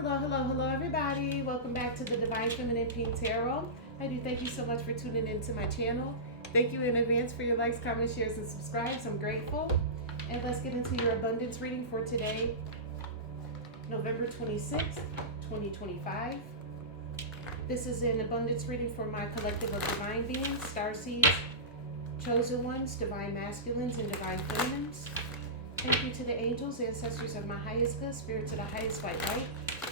Hello, everybody. Welcome back to the Divine Feminine Pink Tarot. I do thank you so much for tuning into my channel. Thank you in advance for your likes, comments, shares, and subscribes. I'm grateful. And let's get into your abundance reading for today, November 26th, 2025. This is an abundance reading for my collective of divine beings, starseeds, chosen ones, divine masculines, and divine feminines. Thank you to the angels, ancestors of my highest good, spirits of the highest white light.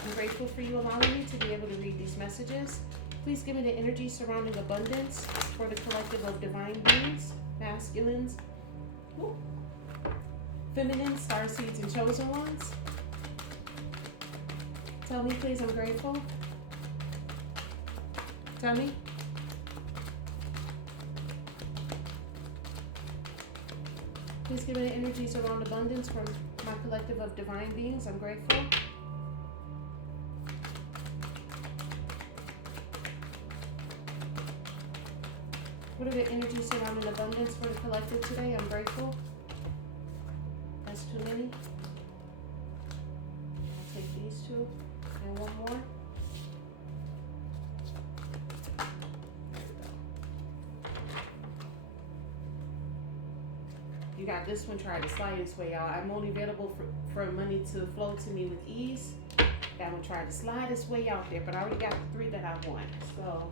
I'm grateful for you allowing me to be able to read these messages. Please give me the energy surrounding abundance for the collective of divine beings, masculines, feminines, starseeds, and chosen ones. Tell me, please, I'm grateful. Tell me. Please give me the energies around abundance from my collective of divine beings. I'm grateful. What are the energies surrounding abundance for the collective today? I'm grateful. That's too many. I'll take these two and one more. You got this one, try to slide this way out. I'm only available for money to flow to me with ease. That one tried to slide its way out there, but I already got the three that I want. So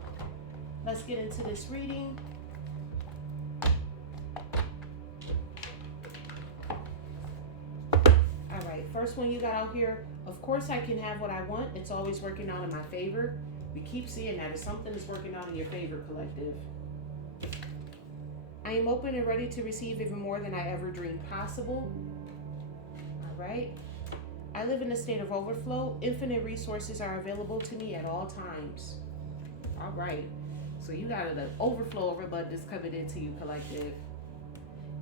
let's get into this reading. All right, first one you got out here. Of course I can have what I want. It's always working out in my favor. We keep seeing that. It's something that's working out in your favor, collective. I am open and ready to receive even more than I ever dreamed possible. All right. I live in a state of overflow. Infinite resources are available to me at all times. All right. So you got an overflow of abundance coming into you, collective.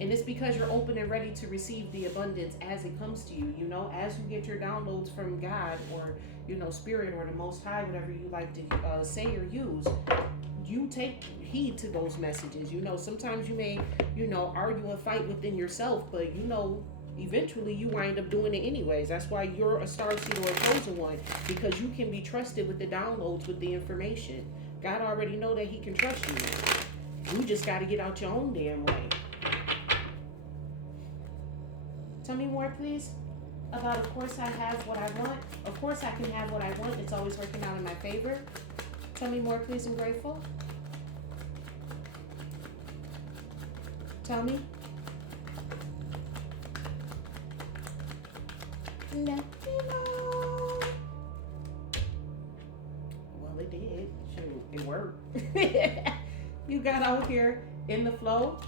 And it's because you're open and ready to receive the abundance as it comes to you. You know, as you get your downloads from God or, you know, Spirit or the Most High, whatever you like to say or use, you take heed to those messages. You know, sometimes you may, you know, argue and fight within yourself, but you know, eventually you wind up doing it anyways. That's why you're a starseed or a chosen one, because you can be trusted with the downloads, with the information. God already know that he can trust you. You just got to get out your own damn way. Tell me more, please, about of course I have what I want. Of course I can have what I want. It's always working out in my favor. Tell me more, please. I'm grateful. Tell me. Let me know. Well, it did. Shoot, it worked. You got out here in the flow.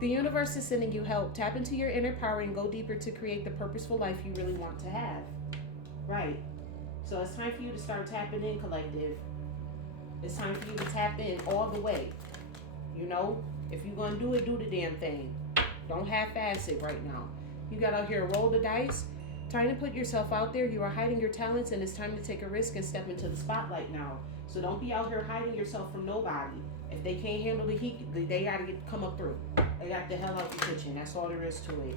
The universe is sending you help. Tap into your inner power and go deeper to create the purposeful life you really want to have. Right. So it's time for you to start tapping in, collective. It's time for you to tap in all the way. You know, if you're going to do it, do the damn thing. Don't half-ass it right now. You got out here, roll the dice. Time to put yourself out there. You are hiding your talents, and it's time to take a risk and step into the spotlight now. So don't be out here hiding yourself from nobody. If they can't handle the heat, they got to come up through. They got the hell out the kitchen. That's all there is to it.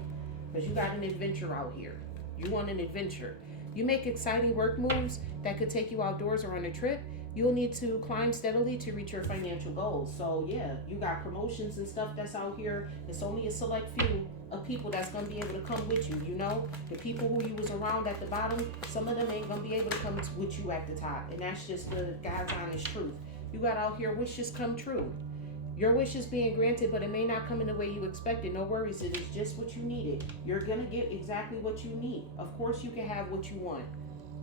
Because you got an adventure out here. You want an adventure. You make exciting work moves that could take you outdoors or on a trip. You'll need to climb steadily to reach your financial goals. So yeah, you got promotions and stuff that's out here. It's only a select few of people that's going to be able to come with you. You know, the people who you was around at the bottom, some of them ain't going to be able to come with you at the top. And that's just the God's honest truth. You got out here, wishes come true. Your wish is being granted, but it may not come in the way you expected. No worries, it is just what you needed. You're going to get exactly what you need. Of course, you can have what you want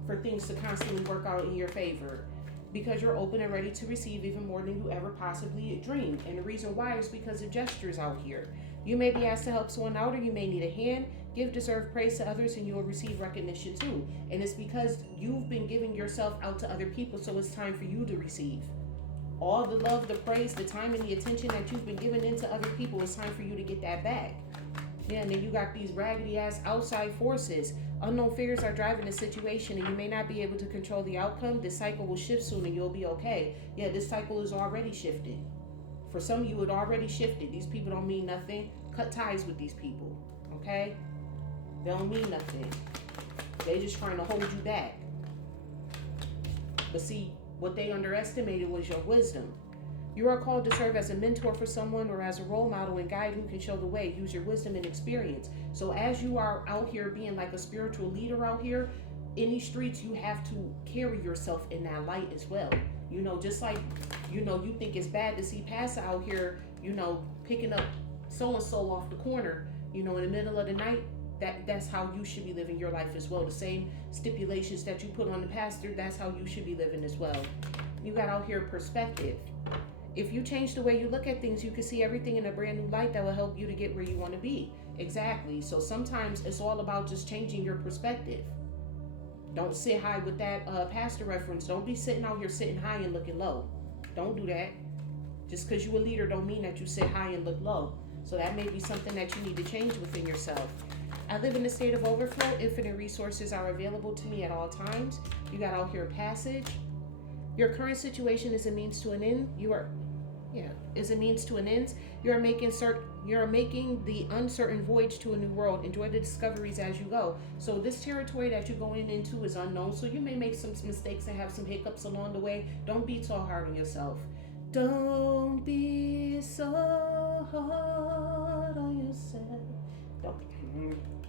for things to constantly work out in your favor, because you're open and ready to receive even more than you ever possibly dreamed. And the reason why is because of gestures out here. You may be asked to help someone out, or you may need a hand. Give deserved praise to others and you will receive recognition too. And it's because you've been giving yourself out to other people, so it's time for you to receive. All the love, the praise, the time, and the attention that you've been giving into other people, it's time for you to get that back. Yeah, and then you got these raggedy ass outside forces. Unknown figures are driving the situation, and you may not be able to control the outcome. This cycle will shift soon and you'll be okay. Yeah, this cycle is already shifting. For some of you, it already shifted. These people don't mean nothing. Cut ties with these people, okay? They don't mean nothing. They just trying to hold you back. But see, what they underestimated was your wisdom. You are called to serve as a mentor for someone or as a role model and guide who can show the way. Use your wisdom and experience. So as you are out here being like a spiritual leader out here in these streets, you have to carry yourself in that light as well. You know, just like, you know, you think it's bad to see Pastor out here, you know, picking up so-and-so off the corner, you know, in the middle of the night. That's how you should be living your life as well. The same stipulations that you put on the pastor, that's how you should be living as well. You got out here perspective. If you change the way you look at things, you can see everything in a brand new light that will help you to get where you want to be. Exactly. So sometimes it's all about just changing your perspective. Don't sit high with that pastor reference. Don't be sitting out here sitting high and looking low. Don't do that. Just because you're a leader don't mean that you sit high and look low. So that may be something that you need to change within yourself. I live in a state of overflow. Infinite resources are available to me at all times. You got out here passage. Your current situation is a means to an end. Is a means to an end. You're making the uncertain voyage to a new world. Enjoy the discoveries as you go. So this territory that you're going into is unknown. So you may make some mistakes and have some hiccups along the way. Don't be so hard on yourself. Don't be so hard on yourself.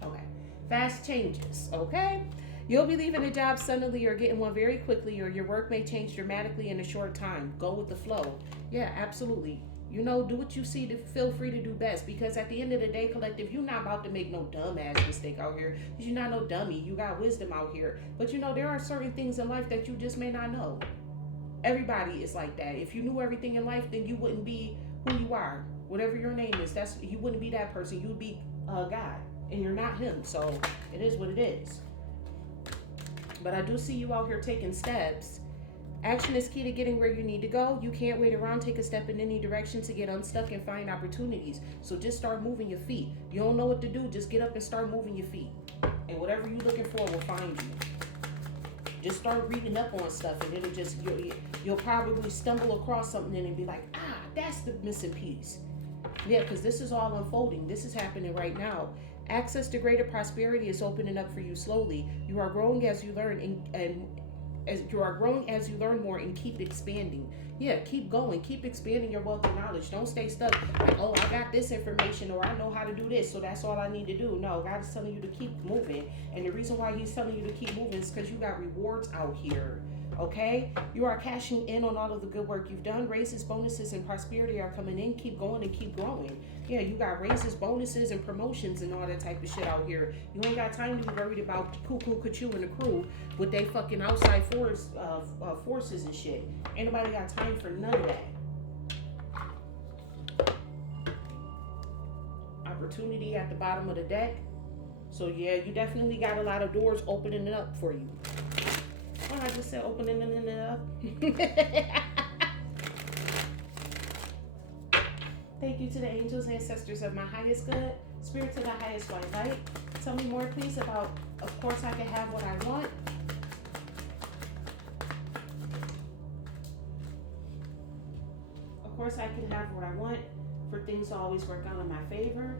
Okay. Fast changes. Okay. You'll be leaving a job suddenly or getting one very quickly, or your work may change dramatically in a short time. Go with the flow. Yeah, absolutely. You know, do what you see to feel free to do best, because at the end of the day, collective, you're not about to make no dumbass mistake out here. You're not no dummy. You got wisdom out here. But you know, there are certain things in life that you just may not know. Everybody is like that. If you knew everything in life, then you wouldn't be who you are. Whatever your name is, you wouldn't be that person. You would be God, and you're not him. So it is what it is. But I do see you out here taking steps. Action is key to getting where you need to go. You can't wait around. Take a step in any direction to get unstuck and find opportunities. So just start moving your feet. You don't know what to do, just get up and start moving your feet. And whatever you're looking for will find you. Just start reading up on stuff, and it'll just, you'll probably stumble across something and be like, that's the missing piece. Yeah, because this is all unfolding. This is happening right now. Access to greater prosperity is opening up for you slowly. You are growing as you learn, and as you are growing as you learn more, and keep expanding. Yeah, keep going. Keep expanding your wealth of knowledge. Don't stay stuck. Like, oh, I got this information, or I know how to do this, so that's all I need to do. No, God is telling you to keep moving. And the reason why he's telling you to keep moving is because you got rewards out here. Okay? You are cashing in on all of the good work you've done. Raises, bonuses, and prosperity are coming in. Keep going and keep growing. Yeah, you got raises, bonuses, and promotions and all that type of shit out here. You ain't got time to be worried about Cuckoo, Kachu, and the crew with they fucking outside forces and shit. Ain't nobody got time for none of that. Opportunity at the bottom of the deck. So yeah, you definitely got a lot of doors opening it up for you. Oh, I just said opening it up. Thank you to the angels, ancestors of my highest good, spirit to the highest white light. Tell me more, please, about, of course, I can have what I want. Of course, I can have what I want, for things to always work out in my favor.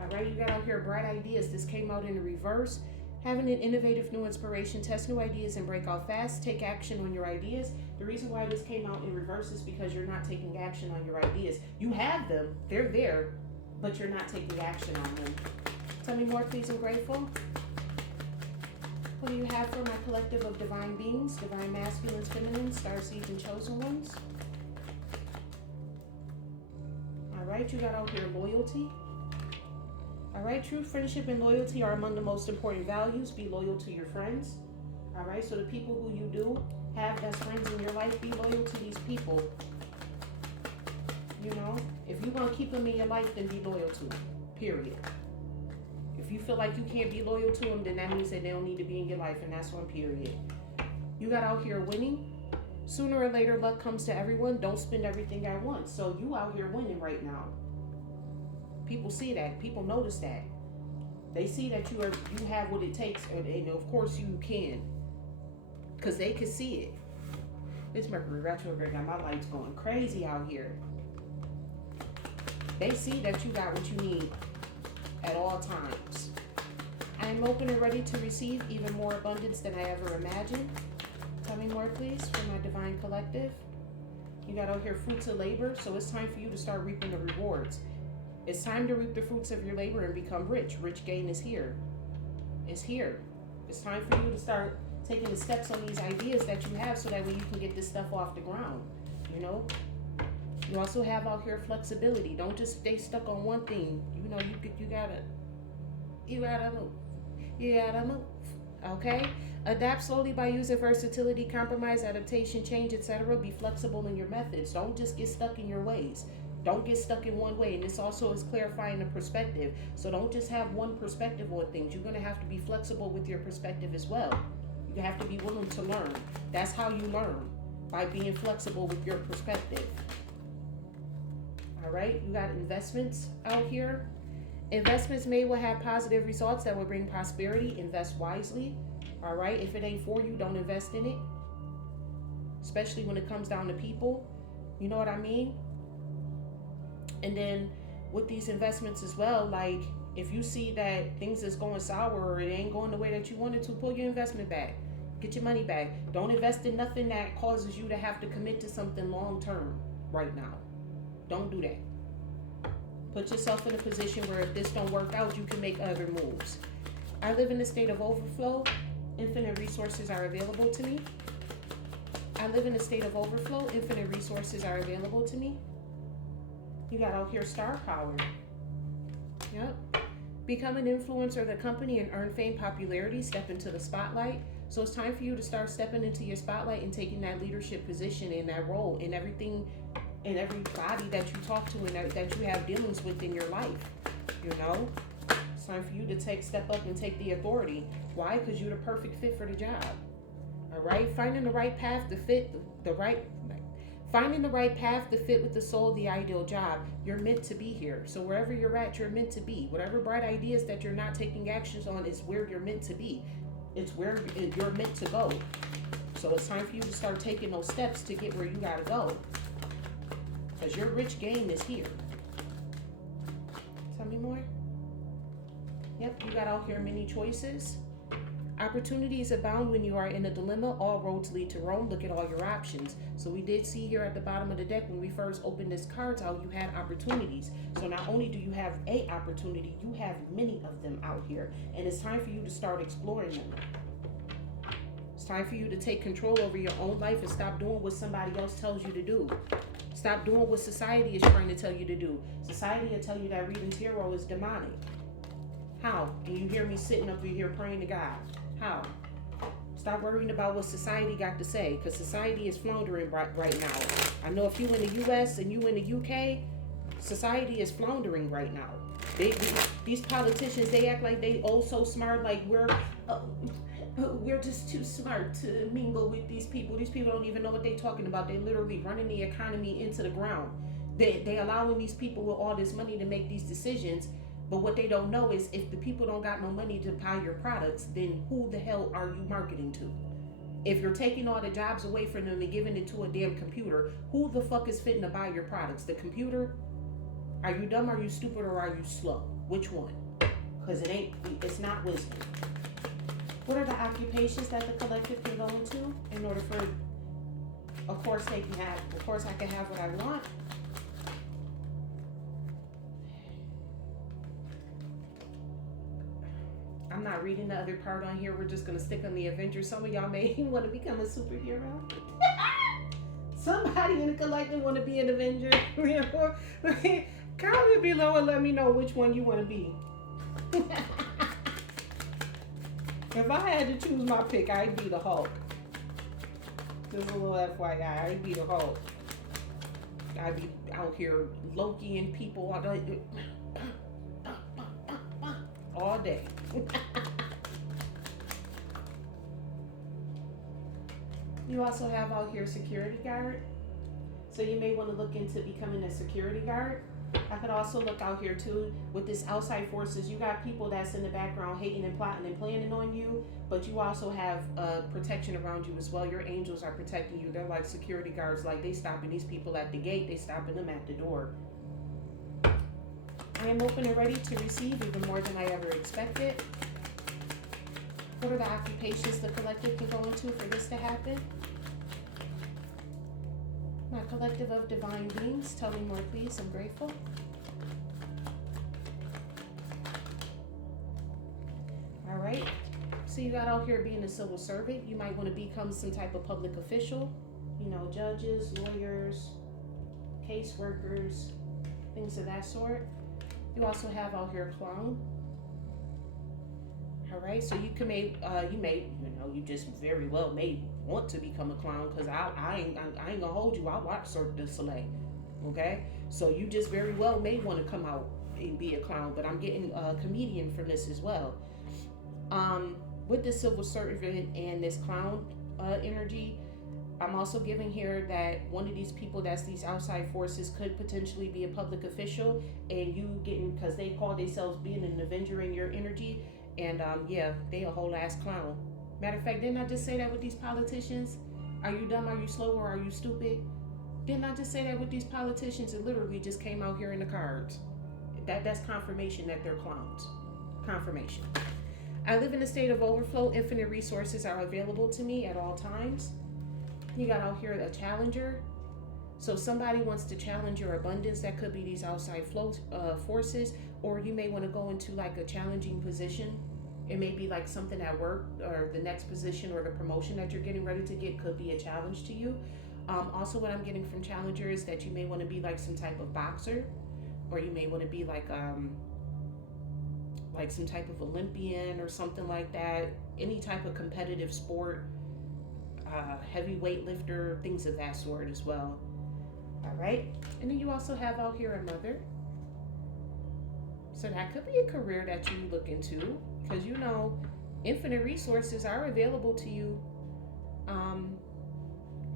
All right, you got out here bright ideas. This came out in the reverse. Having an innovative new inspiration, test new ideas and break out fast. Take action on your ideas. The reason why this came out in reverse is because you're not taking action on your ideas. You have them, they're there, but you're not taking action on them. Tell me more, please, and grateful. What do you have for my collective of divine beings, divine masculines, feminines, starseeds, and chosen ones? All right, you got out here loyalty. All right, true friendship and loyalty are among the most important values. Be loyal to your friends. All right, so the people who you do have as friends in your life, be loyal to these people. You know, if you want to keep them in your life, then be loyal to them, period. If you feel like you can't be loyal to them, then that means that they don't need to be in your life, and that's one, period. You got out here winning. Sooner or later, luck comes to everyone. Don't spend everything at once. So you out here winning right now. People see that. People notice that. They see that you have what it takes, and of course you can, because they can see it. This Mercury retrograde got my lights going crazy out here. They see that you got what you need at all times. I am open and ready to receive even more abundance than I ever imagined. Tell me more, please, for my divine collective. You got out here fruits of labor, so it's time for you to start reaping the rewards. It's time to reap the fruits of your labor and become rich. Rich gain is here. It's here. It's time for you to start taking the steps on these ideas that you have so that way you can get this stuff off the ground. You know? You also have out here flexibility. Don't just stay stuck on one thing. You know, you gotta move. You gotta move. Okay? Adapt slowly by using versatility, compromise, adaptation, change, etc. Be flexible in your methods. Don't just get stuck in your ways. Don't get stuck in one way. And this also is clarifying the perspective. So don't just have one perspective on things. You're going to have to be flexible with your perspective as well. You have to be willing to learn. That's how you learn, by being flexible with your perspective. All right? You got investments out here. Investments made will have positive results that will bring prosperity. Invest wisely. All right? If it ain't for you, don't invest in it. Especially when it comes down to people. You know what I mean? And then with these investments as well, like if you see that things is going sour or it ain't going the way that you wanted to, pull your investment back. Get your money back. Don't invest in nothing that causes you to have to commit to something long term right now. Don't do that. Put yourself in a position where if this don't work out, you can make other moves. I live in a state of overflow. Infinite resources are available to me. I live in a state of overflow. Infinite resources are available to me. You got out here star power. Yep. Become an influencer of the company and earn fame, popularity, step into the spotlight. So it's time for you to start stepping into your spotlight and taking that leadership position in that role in everything, in everybody that you talk to and that you have dealings with in your life. You know? It's time for you to step up and take the authority. Why? Because you're the perfect fit for the job. All right? Finding the right path to fit Finding the right path to fit with the soul, the ideal job. You're meant to be here. So wherever you're at, you're meant to be. Whatever bright ideas that you're not taking actions on is where you're meant to be. It's where you're meant to go. So it's time for you to start taking those steps to get where you gotta go. Because your rich gain is here. Tell me more. Yep, you got out here many choices. Opportunities abound when you are in a dilemma. All roads lead to Rome. Look at all your options. So we did see here at the bottom of the deck when we first opened this cards out, you had opportunities. So not only do you have a opportunity, you have many of them out here. And it's time for you to start exploring them. It's time for you to take control over your own life and stop doing what somebody else tells you to do. Stop doing what society is trying to tell you to do. Society will tell you that reading tarot is demonic. How? And you hear me sitting up here praying to God. How? Stop worrying about what society got to say, because society is floundering right now. I know if you in the U.S. and you in the UK, society is floundering right now. These politicians, they act like they so smart, like we're just too smart to mingle with these people. These people don't even know what they're talking about. They're literally running the economy into the ground. They allowing these people with all this money to make these decisions. But what they don't know is if the people don't got no money to buy your products, then who the hell are you marketing to? If you're taking all the jobs away from them and giving it to a damn computer, who the fuck is fitting to buy your products? The computer? Are you dumb, are you stupid, or are you slow? Which one? Because it's not wisdom. What are the occupations that the collective can go into in order for, of course I can have what I want. I'm not reading the other part on here. We're just going to stick on the Avengers. Some of y'all may want to become a superhero. Somebody in the collective want to be an Avenger. Comment below and let me know which one you want to be. If I had to choose my pick, I'd be the Hulk. Just a little FYI, I'd be the Hulk. I'd be out here Loki and people all day. You also have out here security guard. So you may want to look into becoming a security guard. I could also look out here too with this outside forces. You got people that's in the background hating and plotting and planning on you, but you also have protection around you as well. Your angels are protecting you. They're like security guards. Like they stopping these people at the gate. They stopping them at the door. I am open and ready to receive even more than I ever expected. What are the occupations the collective can go into for this to happen? My collective of divine beings, tell me more, please. I'm grateful. All right. So you got out here being a civil servant. You might want to become some type of public official. You know, judges, lawyers, caseworkers, things of that sort. You also have out here a clown. All right, so you you just very well may want to become a clown, because I ain't gonna hold you. I watch Cirque du Soleil, okay? So you just very well may want to come out and be a clown, but I'm getting a comedian from this as well. With the civil servant and this clown energy, I'm also giving here that one of these people that's these outside forces could potentially be a public official, and you getting, because they call themselves being an Avenger in your energy, and yeah, they a whole ass clown. Matter of fact, didn't I just say that with these politicians? Are you dumb? Are you slow? Or are you stupid? Didn't I just say that with these politicians? It literally just came out here in the cards. That's confirmation that they're clowns. Confirmation. I live in a state of overflow. Infinite resources are available to me at all times. You got out here a challenger. So somebody wants to challenge your abundance. That could be these outside forces, or you may want to go into like a challenging position. It may be like something at work, or the next position or the promotion that you're getting ready to get could be a challenge to you. Also, what I'm getting from challenger is that you may want to be like some type of boxer, or you may want to be like some type of Olympian or something like that. Any type of competitive sport, heavy weightlifter, things of that sort as well. All right, and then you also have out here a mother. So that could be a career that you look into, because you know infinite resources are available to you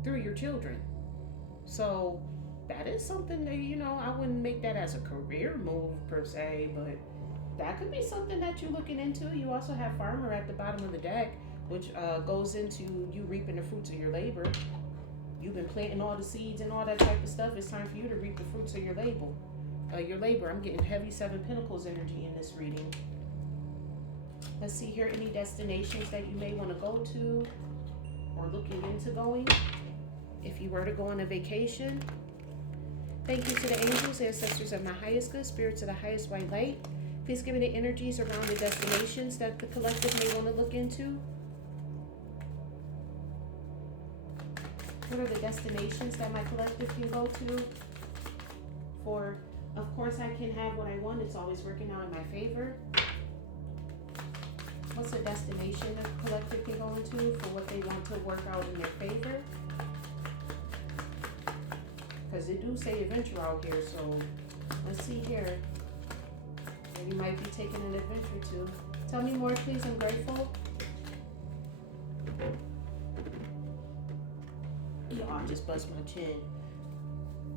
through your children. So that is something that, you know, I wouldn't make that as a career move per se, but that could be something that you're looking into. You also have farmer at the bottom of the deck, which goes into you reaping the fruits of your labor. You've been planting all the seeds and all that type of stuff. It's time for you to reap the fruits of your labor. I'm getting heavy Seven Pentacles energy in this reading. Let's see here, any destinations that you may want to go to or looking into going. If you were to go on a vacation, thank you to the angels, ancestors of my highest good, spirits of the highest white light. Please give me the energies around the destinations that the collective may want to look into. What are the destinations that my collective can go to? For, of course, I can have what I want. It's always working out in my favor. What's a destination the collective can go into for what they want to work out in their favor? Because they do say adventure out here, so let's see here. You might be taking an adventure too. Tell me more, please. I'm grateful. I just bust my chin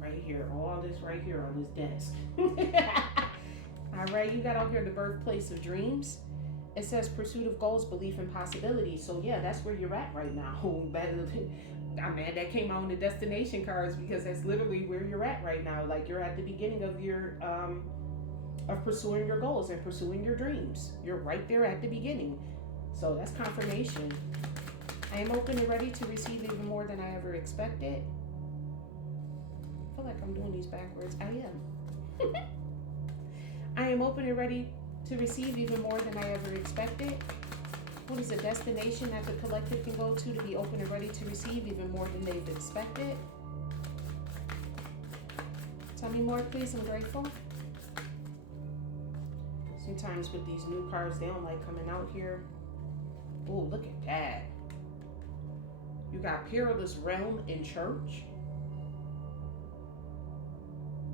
right here. All this right here on this desk. All right, you got out here the birthplace of dreams. It says pursuit of goals, belief in possibilities. So yeah, that's where you're at right now. I'm mad that came out on the destination cards, because that's literally where you're at right now. Like, you're at the beginning of your of pursuing your goals and pursuing your dreams. You're right there at the beginning. So that's confirmation. I am open and ready to receive even more than I ever expected. I feel like I'm doing these backwards. I am. I am open and ready to receive even more than I ever expected. What is a destination that the collective can go to be open and ready to receive even more than they've expected? Tell me more, please. I'm grateful. Sometimes with these new cards, they don't like coming out here. Oh, look at that. You got Perilous Realm in church.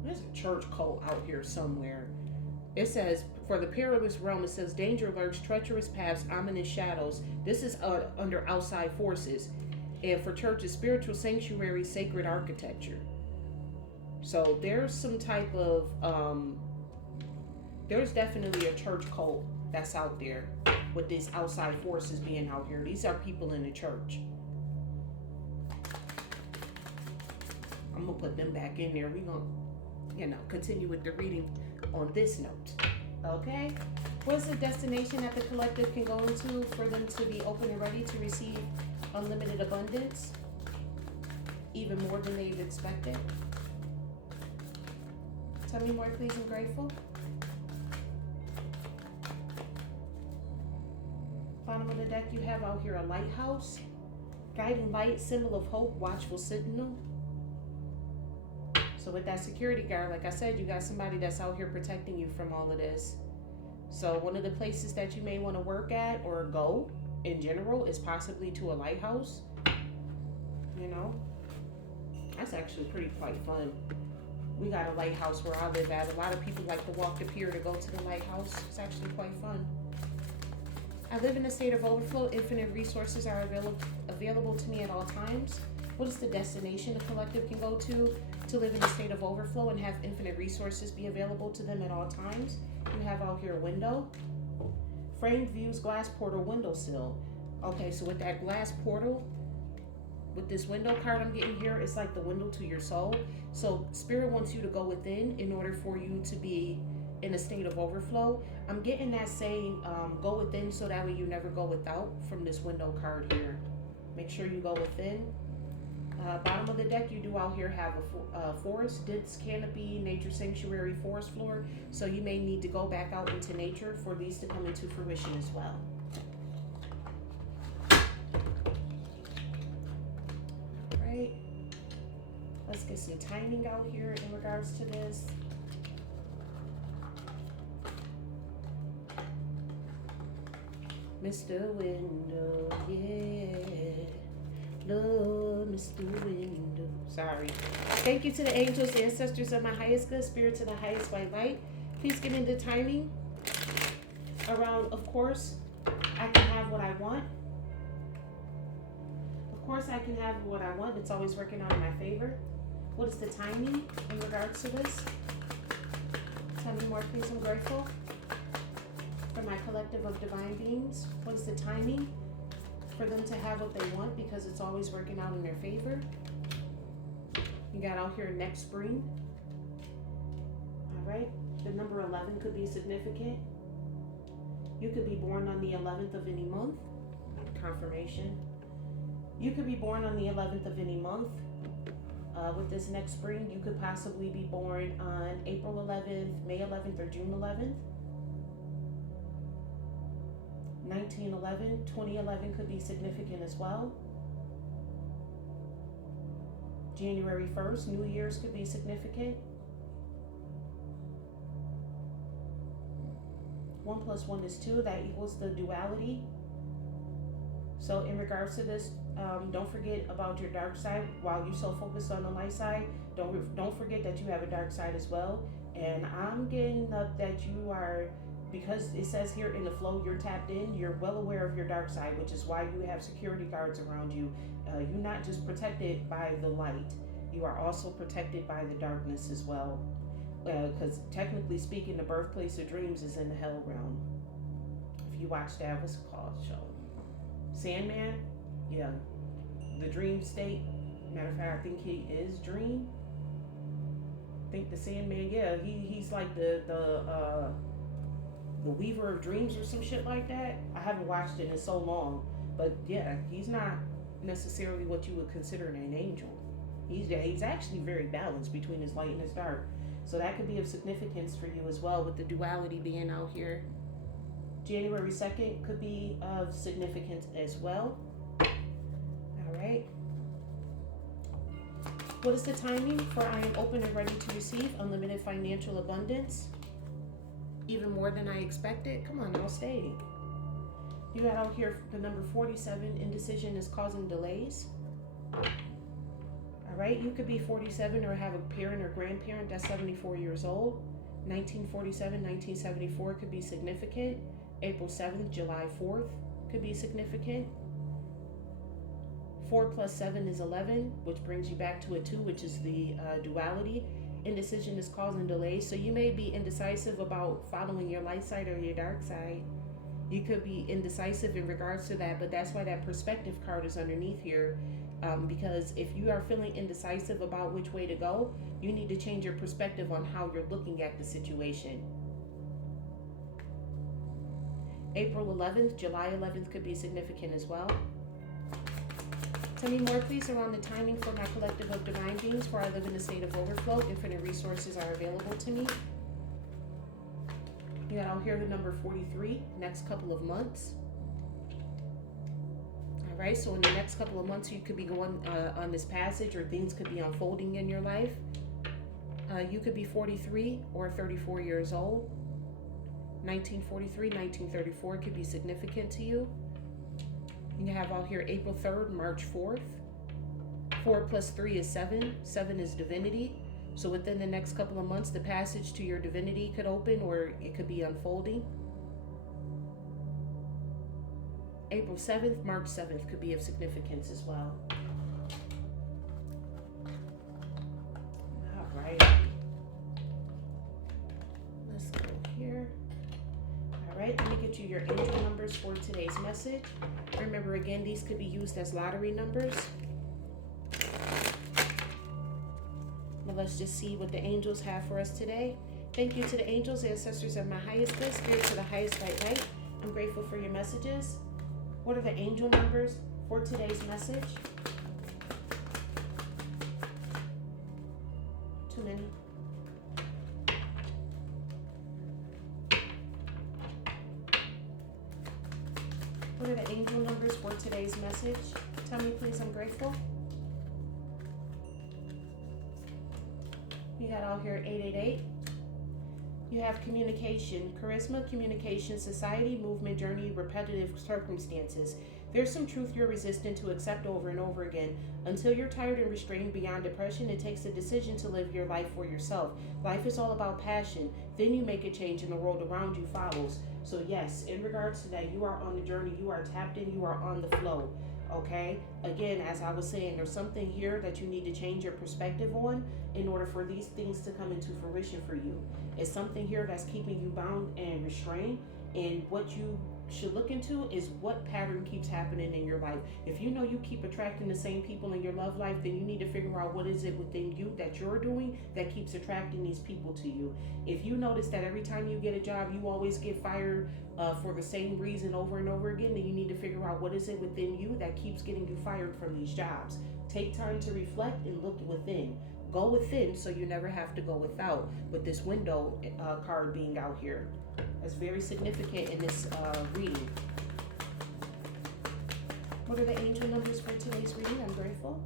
There's a church cult out here somewhere. It says, for the Perilous Realm, it says, danger lurks, treacherous paths, ominous shadows. This is under outside forces. And for churches, spiritual sanctuary, sacred architecture. So there's some type of, there's definitely a church cult that's out there with these outside forces being out here. These are people in the church. I'm going to put them back in there. We're going to, continue with the reading on this note. Okay? What is the destination that the collective can go into for them to be open and ready to receive unlimited abundance, even more than they've expected? Tell me more, please. I'm grateful. Bottom of the deck, you have out here a lighthouse, guiding light, symbol of hope, watchful sentinel. So with that security guard, like I said, you got somebody that's out here protecting you from all of this. So one of the places that you may want to work at or go in general is possibly to a lighthouse. You know, that's actually pretty quite fun. We got a lighthouse where I live at. A lot of people like to walk the pier to go to the lighthouse. It's actually quite fun. I live in a state of overflow. Infinite resources are available to me at all times. What is the destination the collective can go to live in a state of overflow and have infinite resources be available to them at all times? You have out here a window. Framed views, glass portal, windowsill. Okay, so with that glass portal, with this window card I'm getting here, it's like the window to your soul. So Spirit wants you to go within in order for you to be in a state of overflow. I'm getting that saying, go within so that way you never go without from this window card here. Make sure you go within. Bottom of the deck, you do out here have a forest, dense canopy, nature sanctuary, forest floor. So you may need to go back out into nature for these to come into fruition as well. All right. Let's get some timing out here in regards to this. Mr. Window, yeah. Love, Mr. Window. Sorry. Thank you to the angels, the ancestors of my highest good, spirit to the highest white light. Please give me the timing around, of course, I can have what I want. Of course, I can have what I want. It's always working out in my favor. What is the timing in regards to this? Tell me more, please. I'm grateful for my collective of divine beings. What is the timing for them to have what they want, because it's always working out in their favor? You got out here next spring. All right. The number 11 could be significant. You could be born on the 11th of any month. Confirmation. You could be born on the 11th of any month. With this next spring, you could possibly be born on April 11th, May 11th, or June 11th. 1911, 2011 could be significant as well. January 1st, New Year's could be significant. 1 + 1 is 2, that equals the duality. So in regards to this, don't forget about your dark side. While you're so focused on the light side, don't forget that you have a dark side as well. And I'm getting up that you are, because it says here in the flow, you're tapped in, you're well aware of your dark side, which is why you have security guards around you. You're not just protected by the light, you are also protected by the darkness as well. Because technically speaking, the birthplace of dreams is in the hell realm. If you watch that, what's it called, show? Sandman? Yeah. The dream state. Matter of fact, I think he is Dream. I think the Sandman, yeah, he's like the Weaver of Dreams or some shit like that. I haven't watched it in so long, but yeah, he's not necessarily what you would consider an angel. He's actually very balanced between his light and his dark. So that could be of significance for you as well, with the duality being out here. January 2nd could be of significance as well. All right. What is the timing for I am open and ready to receive unlimited financial abundance? Even more than I expected. Come on now, stay. You got out here the number 47. Indecision is causing delays. All right, you could be 47 or have a parent or grandparent that's 74 years old. 1947, 1974 could be significant. April 7th, July 4th could be significant. 4 + 7 is 11, which brings you back to a 2, which is the duality. Indecision is causing delays, so you may be indecisive about following your light side or your dark side. You could be indecisive in regards to that, but that's why that perspective card is underneath here. Because if you are feeling indecisive about which way to go, you need to change your perspective on how you're looking at the situation. April 11th, July 11th could be significant as well. Tell me more, please, around the timing for my collective of divine beings, for I live in a state of overflow. Infinite resources are available to me. You got out here the number 43, next couple of months. All right, so in the next couple of months, you could be going on this passage, or things could be unfolding in your life. You could be 43 or 34 years old. 1943, 1934 could be significant to you. You have out here April 3rd, March 4th. 4 plus 3 is 7. 7 is divinity. So within the next couple of months, the passage to your divinity could open, or it could be unfolding. April 7th, March 7th could be of significance as well. All right. Let's go here. All right, let me get you your angel numbers for today's message. Remember, again, these could be used as lottery numbers. But let's just see what the angels have for us today. Thank you to the angels, ancestors of my highest good, spirit to the highest right light. I'm grateful for your messages. What are the angel numbers for today's message? Too many. What are the angel numbers for today's message? Tell me, please, I'm grateful. You got out here 888. You have communication, charisma, communication, society, movement, journey, repetitive circumstances. There's some truth you're resistant to accept over and over again. Until you're tired and restrained beyond depression, it takes a decision to live your life for yourself. Life is all about passion. Then you make a change and the world around you follows. So yes, in regards to that, you are on the journey, you are tapped in, you are on the flow. Okay, again, as I was saying, there's something here that you need to change your perspective on in order for these things to come into fruition for you. It's something here that's keeping you bound and restrained, and what you should look into is what pattern keeps happening in your life. If you know you keep attracting the same people in your love life, then you need to figure out what is it within you that you're doing that keeps attracting these people to you. If you notice that every time you get a job, you always get fired for the same reason over and over again, then you need to figure out what is it within you that keeps getting you fired from these jobs. Take time to reflect and look within. Go within so you never have to go without, with this window card being out here. That's very significant in this reading. What are the angel numbers for today's reading? I'm grateful.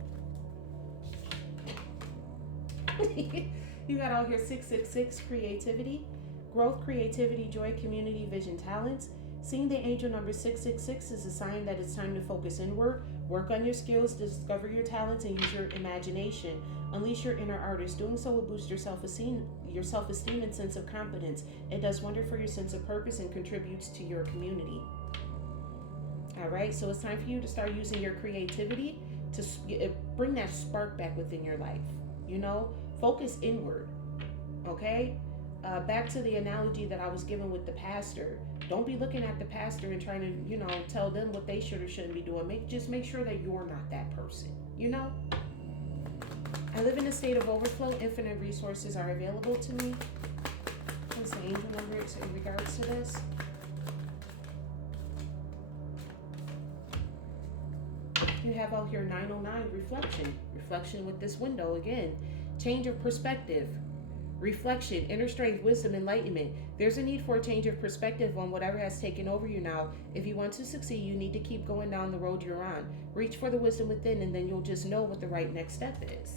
You got out here 666, creativity, growth, creativity, joy, community, vision, talents. Seeing the angel number 666 is a sign that it's time to focus inward, work on your skills, discover your talents, and use your imagination. Unleash your inner artist. Doing so will boost your self-esteem and sense of confidence. It does wonder for your sense of purpose and contributes to your community. All right, so it's time for you to start using your creativity to bring that spark back within your life. You know, focus inward. Okay? Back to the analogy that I was given with the pastor. Don't be looking at the pastor and trying to, tell them what they should or shouldn't be doing. Just make sure that you're not that person. I live in a state of overflow. Infinite resources are available to me. What's the angel number in regards to this? You have out here 909, reflection. Reflection with this window again. Change of perspective. Reflection, inner strength, wisdom, enlightenment. There's a need for a change of perspective on whatever has taken over you now. If you want to succeed, you need to keep going down the road you're on. Reach for the wisdom within, and then you'll just know what the right next step is.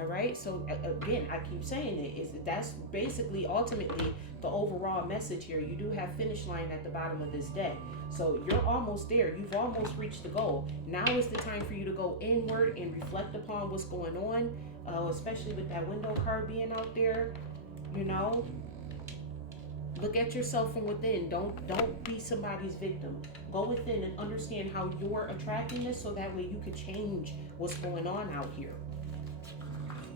All right, so again, I keep saying it, that's basically ultimately the overall message here. You do have finish line at the bottom of this deck. So you're almost there. You've almost reached the goal. Now is the time for you to go inward and reflect upon what's going on, especially with that window card being out there. Look at yourself from within. Don't be somebody's victim. Go within and understand how you're attracting this, so that way you could change what's going on out here.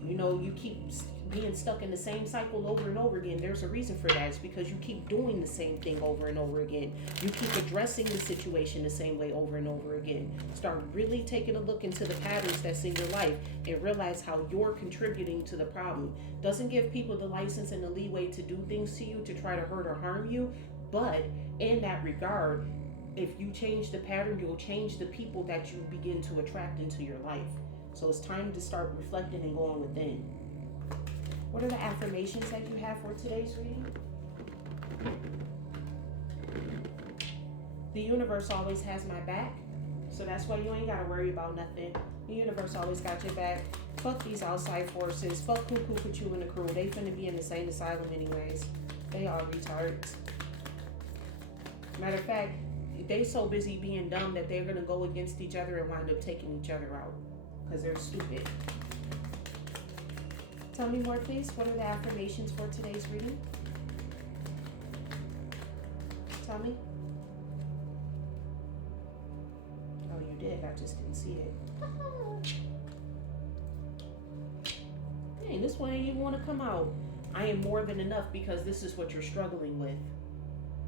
You keep being stuck in the same cycle over and over again. There's a reason for that. It's because you keep doing the same thing over and over again. You keep addressing the situation the same way over and over again. Start really taking a look into the patterns that's in your life and realize how you're contributing to the problem. Doesn't give people the license and the leeway to do things to you to try to hurt or harm you. But in that regard, if you change the pattern, you'll change the people that you begin to attract into your life. So it's time to start reflecting and going within. What are the affirmations that you have for today's reading? The universe always has my back. So that's why you ain't got to worry about nothing. The universe always got your back. Fuck these outside forces. Fuck Cuckoo, Kachu, and the crew. They finna be in the same asylum anyways. They all retards. Matter of fact, they so busy being dumb that they're gonna go against each other and wind up taking each other out. Because they're stupid. Tell me more, please. What are the affirmations for today's reading? Tell me. Oh, you did. I just didn't see it. Dang, this one ain't even want to come out. I am more than enough because this is what you're struggling with.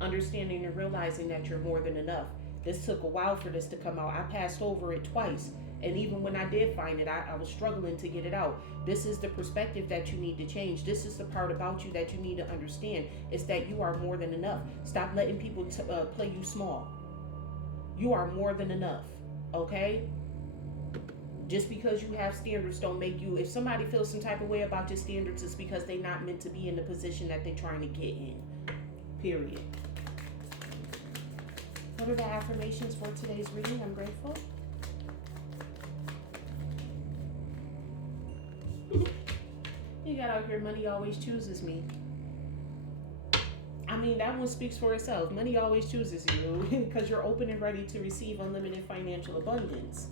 Understanding and realizing that you're more than enough. This took a while for this to come out. I passed over it twice. And even when I did find it, I was struggling to get it out. This is the perspective that you need to change. This is the part about you that you need to understand. It's that you are more than enough. Stop letting people play you small. You are more than enough. Okay? Just because you have standards don't make you. If somebody feels some type of way about your standards, it's because they're not meant to be in the position that they're trying to get in. Period. What are the affirmations for today's reading? I'm grateful. You got out here, money always chooses me. I mean, that one speaks for itself. Money always chooses you because you're open and ready to receive unlimited financial abundance.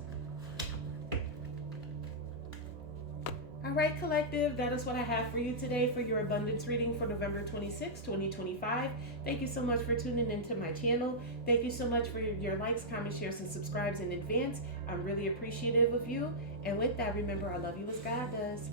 All right, collective, that is what I have for you today for your abundance reading for November 26, 2025. Thank you so much for tuning into my channel. Thank you so much for your likes, comments, shares, and subscribes in advance. I'm really appreciative of you. And with that, remember, I love you as God does.